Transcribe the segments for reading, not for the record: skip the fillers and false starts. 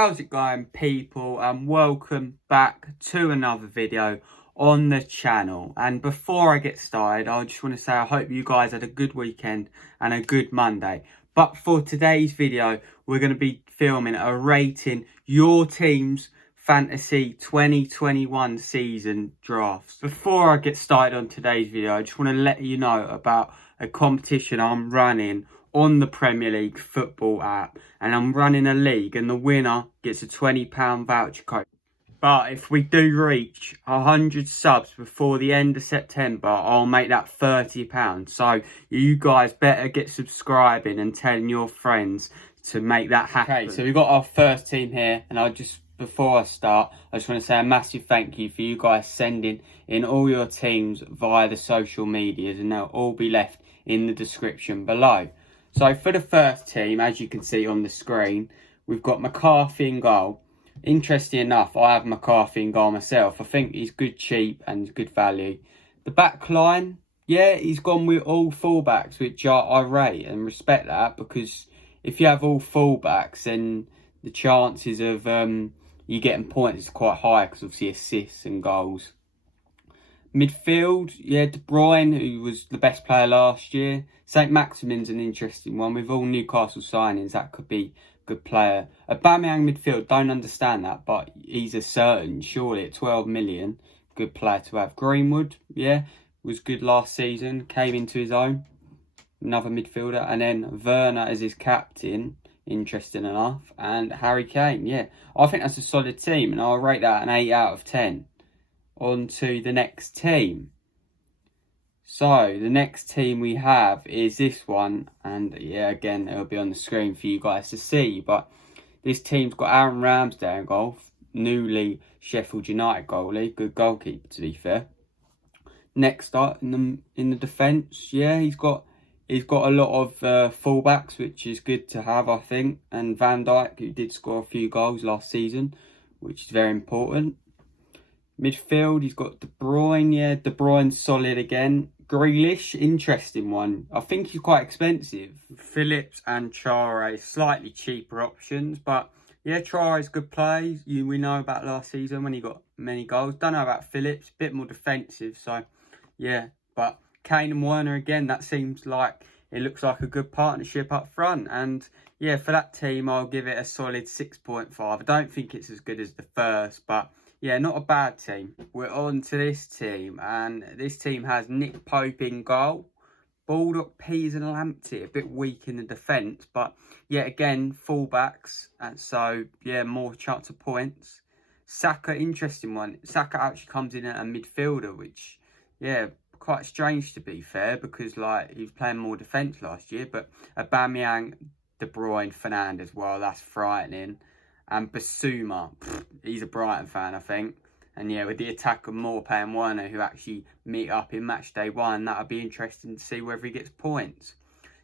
How's it going, people, and welcome back to another video on the channel. And before I get started, I just want to say I hope you guys had a good weekend and a good Monday. But for today's video, we're going to be filming a rating your team's fantasy 2021 season drafts. Before I get started on today's video, I just want to let you know about a competition I'm running on the Premier League football app, and I'm running a league, and the winner gets a £20 voucher code. But if we do reach 100 subs before the end of September, I'll make that £30. So you guys better get subscribing and telling your friends to make that happen. Okay, so we've got our first team here, and before I start, I just want to say a massive thank you for you guys sending in all your teams via the social medias, and they'll all be left in the description below. So for the first team, as you can see on the screen, we've got McCarthy in goal. Interesting enough, I have McCarthy in goal myself. I think he's good, cheap and good value. The back line, yeah, he's gone with all fullbacks, which I rate and respect that, because if you have all fullbacks, then the chances of you getting points is quite high, because obviously assists and goals. Midfield, yeah, De Bruyne, who was the best player last year. St. Maximin's an interesting one. With all Newcastle signings, that could be a good player. Aubameyang midfield, don't understand that, but he's a certain, surely at 12 million. Good player to have. Greenwood, yeah, was good last season, came into his own. Another midfielder. And then Werner as his captain, interesting enough. And Harry Kane, yeah. I think that's a solid team, and I'll rate that an 8 out of 10. On to the next team. So the next team we have is this one, and yeah, again, it'll be on the screen for you guys to see, but this team's got Aaron Ramsdale in goal, newly Sheffield United goalie, good goalkeeper to be fair. Next up in the defence, yeah, he's got a lot of fullbacks, which is good to have, I think, and Van Dijk, who did score a few goals last season, which is very important. Midfield, he's got De Bruyne, yeah, De Bruyne's solid again. Grealish, interesting one. I think he's quite expensive. Phillips and Traore, slightly cheaper options, but yeah, Traore's good play. We know about last season when he got many goals. Don't know about Phillips, bit more defensive, so yeah. But Kane and Werner again, that seems like it looks like a good partnership up front. And yeah, for that team, I'll give it a solid 6.5. I don't think it's as good as the first, but yeah, not a bad team. We're on to this team, and this team has Nick Pope in goal. Baldock, Pease and Lamptey, a bit weak in the defence, but yeah, again, fullbacks, and so yeah, more chance of points. Saka, interesting one. Saka actually comes in at a midfielder, which, yeah, quite strange to be fair, because like he was playing more defence last year, but Aubameyang, De Bruyne, Fernandes, well, that's frightening. And Basuma, he's a Brighton fan, I think. And yeah, with the attack of Maupay and Werner, who actually meet up in match day 1, that'll be interesting to see whether he gets points.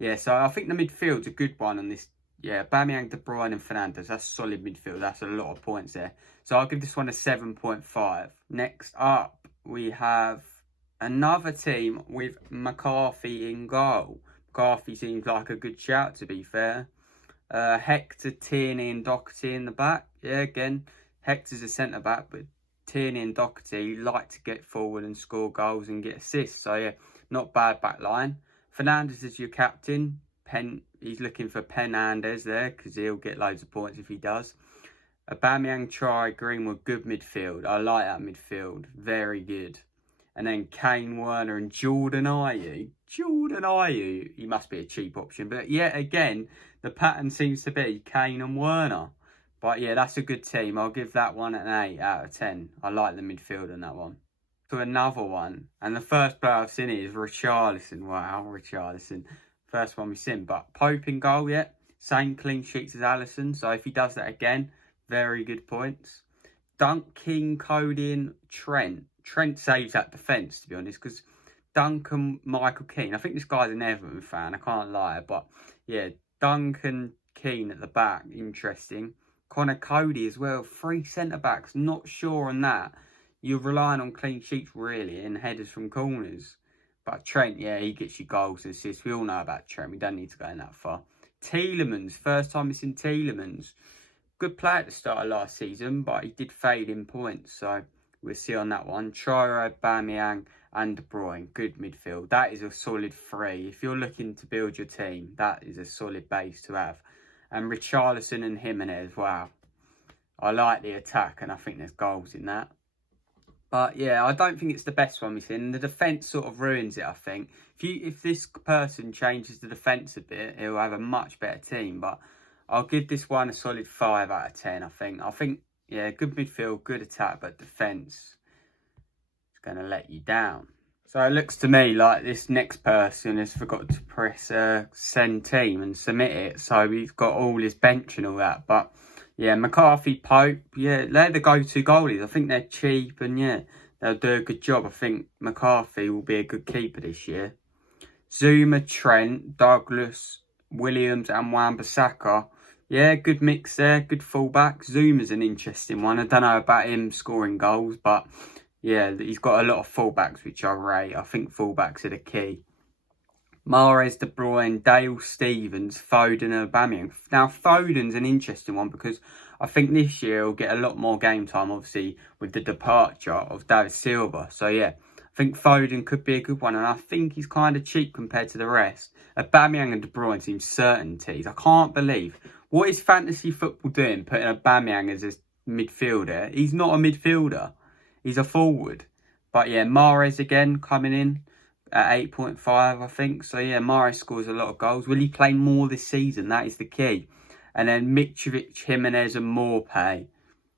Yeah, so I think the midfield's a good one on this. Yeah, Aubameyang, De Bruyne and Fernandes, that's solid midfield. That's a lot of points there. So I'll give this one a 7.5. Next up, we have another team with McCarthy in goal. McCarthy seems like a good shout, to be fair. Hector, Tierney and Doherty in the back. Yeah, again, Hector's a centre-back, but Tierney and Doherty like to get forward and score goals and get assists. So, yeah, not bad back line. Fernandes is your captain. He's looking for Penandes there, because he'll get loads of points if he does. Aubameyang, Traore, Greenwood, good midfield. I like that midfield. Very good. And then Kane, Werner and Jordan Ayew. Jordan Ayew, he must be a cheap option. But yet again, the pattern seems to be Kane and Werner. But yeah, that's a good team. I'll give that one an 8 out of 10. I like the midfield on that one. So another one. And the first player I've seen is Richarlison. Wow, Richarlison. First one we've seen. But Pope in goal, yeah. Same clean sheets as Alisson. So if he does that again, very good points. Dunk, King, Cody and Trent. Trent saves that defence, to be honest, because Duncan, Michael Keane, I think this guy's an Everton fan, I can't lie, but yeah, Duncan, Keane at the back, interesting. Connor Cody as well, 3 centre-backs, not sure on that. You're relying on clean sheets, really, and headers from corners. But Trent, yeah, he gets you goals and assists. We all know about Trent, we don't need to go in that far. Tielemans, first time it's in Tielemans. good player at the start of last season, but he did fade in points. So we'll see on that one. Traore, Aubameyang and De Bruyne. Good midfield. That is a solid 3. If you're looking to build your team, that is a solid base to have. And Richarlison and Jimenez, wow. I like the attack and I think there's goals in that. But yeah, I don't think it's the best one we've seen. The defence sort of ruins it, I think. If this person changes the defence a bit, he'll have a much better team. But I'll give this one a solid 5 out of 10, I think. I think, yeah, good midfield, good attack, but defence is going to let you down. So it looks to me like this next person has forgot to press send team and submit it. So he's got all his bench and all that. But yeah, McCarthy, Pope, yeah, they're the go-to goalies. I think they're cheap and yeah, they'll do a good job. I think McCarthy will be a good keeper this year. Zuma, Trent, Douglas, Williams and Wan-Bissaka. Yeah, good mix there, good fullback. Zuma's an interesting one. I don't know about him scoring goals, but yeah, he's got a lot of fullbacks which I rate. I think fullbacks are the key. Mahrez, De Bruyne, Dale Stephens, Foden and Aubameyang. Now, Foden's an interesting one because I think this year he'll get a lot more game time, obviously, with the departure of David Silva. So, yeah, I think Foden could be a good one. And I think he's kind of cheap compared to the rest. Aubameyang and De Bruyne seem certainties. I can't believe. What is fantasy football doing, putting Aubameyang as a midfielder? He's not a midfielder. He's a forward. But, yeah, Mahrez again coming in at 8.5, I think. So, yeah, Mahrez scores a lot of goals. Will he play more this season? That is the key. And then Mitrovic, Jimenez and Maupay.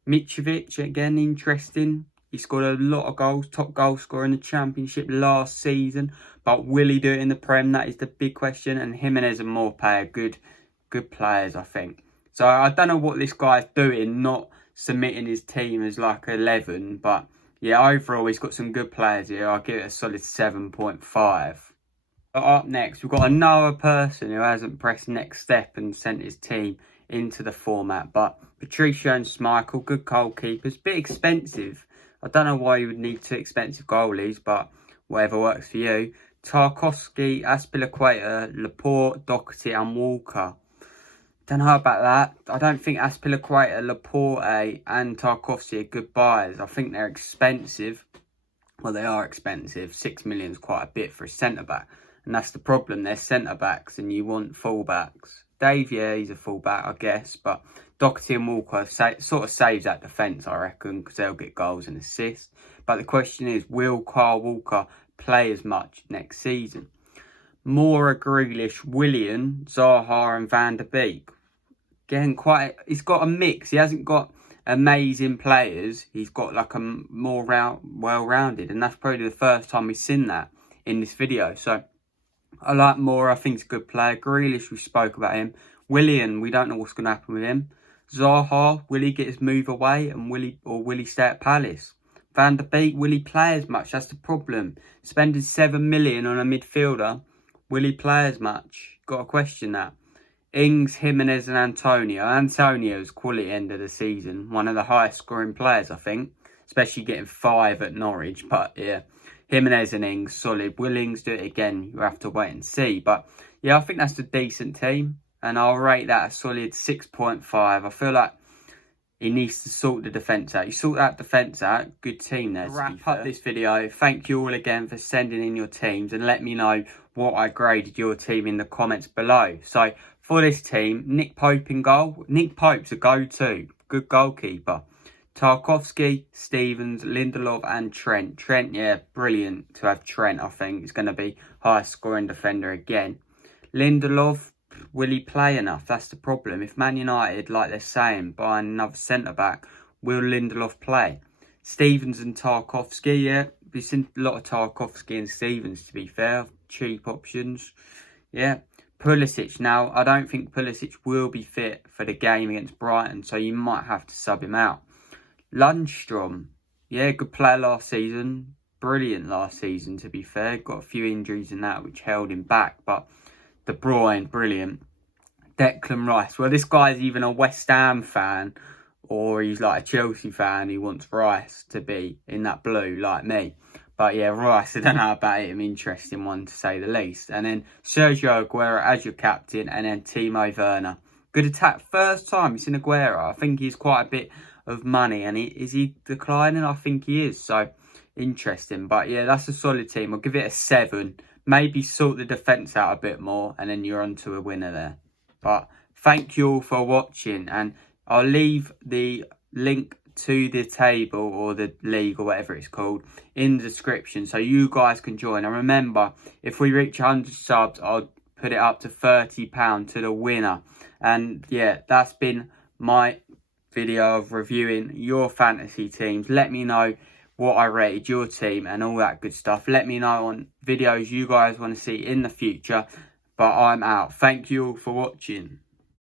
Mitrovic, again, interesting. He scored a lot of goals. Top goal scorer in the Championship last season. But will he do it in the Prem? That is the big question. And Jimenez and Maupay are good players, I think. So, I don't know what this guy's doing, not submitting his team as like 11, but yeah, overall, he's got some good players here. I'll give it a solid 7.5. But up next, we've got another person who hasn't pressed next step and sent his team into the format. But Patricio and Schmeichel, good goalkeepers. Bit expensive. I don't know why you would need 2 expensive goalies, but whatever works for you. Tarkowski, Azpilicueta, Laporte, Doherty and Walker. Don't know about that. I don't think Azpilicueta, Laporte and Tarkowski are good buyers. I think they're expensive. Well, they are expensive. 6 million is quite a bit for a centre-back. And that's the problem. They're centre-backs and you want full-backs. Dave, yeah, he's a full-back, I guess. But Doherty and Walker sort of saves that defence, I reckon, because they'll get goals and assists. But the question is, will Kyle Walker play as much next season? Moura, Grealish, Willian, Zaha and Van der Beek. Again, he's got a mix. He hasn't got amazing players. He's got like a more well-rounded. And that's probably the first time we've seen that in this video. So, I like Moura. I think he's a good player. Grealish, we spoke about him. Willian, we don't know what's going to happen with him. Zaha, will he get his move away? And will he stay at Palace? Van der Beek, will he play as much? That's the problem. Spending 7 million on a midfielder. Will he play as much? Got to question that. Ings, Jimenez and Antonio. Antonio's quality end of the season. One of the highest scoring players, I think. Especially getting 5 at Norwich. But yeah, Jimenez and Ings, solid. Will Ings do it again? You have to wait and see. But yeah, I think that's a decent team. And I'll rate that a solid 6.5. I feel like he needs to sort the defence out. You sort that defence out, good team there. To wrap up this video, thank you all again for sending in your teams. And let me know what I graded your team in the comments below. So, for this team, Nick Pope in goal. Nick Pope's a go-to. Good goalkeeper. Tarkowski, Stephens, Lindelof and Trent. Trent, yeah, brilliant to have Trent, I think. He's going to be highest scoring defender again. Lindelof, will he play enough? That's the problem. If Man United, like they're saying, buy another centre-back, will Lindelof play? Stephens and Tarkowski, yeah. We've seen a lot of Tarkowski and Stephens, to be fair. Cheap options. Yeah. Pulisic. Now, I don't think Pulisic will be fit for the game against Brighton, so you might have to sub him out. Lundstrom. Yeah, good player last season. Brilliant last season, to be fair. Got a few injuries in that which held him back, but De Bruyne, brilliant. Declan Rice. Well, this guy's even a West Ham fan or he's like a Chelsea fan. He wants Rice to be in that blue like me. But yeah, Rice, I don't know about him. Interesting one to say the least. And then Sergio Aguero as your captain. And then Timo Werner. Good attack. First time you've seen Aguero. I think he's quite a bit of money. And is he declining? I think he is. So, interesting. But yeah, that's a solid team. I'll give it a 7. Maybe sort the defence out a bit more. And then you're on to a winner there. But thank you all for watching. And I'll leave the link to the table or the league or whatever it's called in the description. So you guys can join. And remember, if we reach 100 subs, I'll put it up to £30 to the winner. And yeah, that's been my video of reviewing your fantasy teams. Let me know what I rated your team and all that good stuff. Let me know on videos you guys want to see in the future. But I'm out. Thank you all for watching.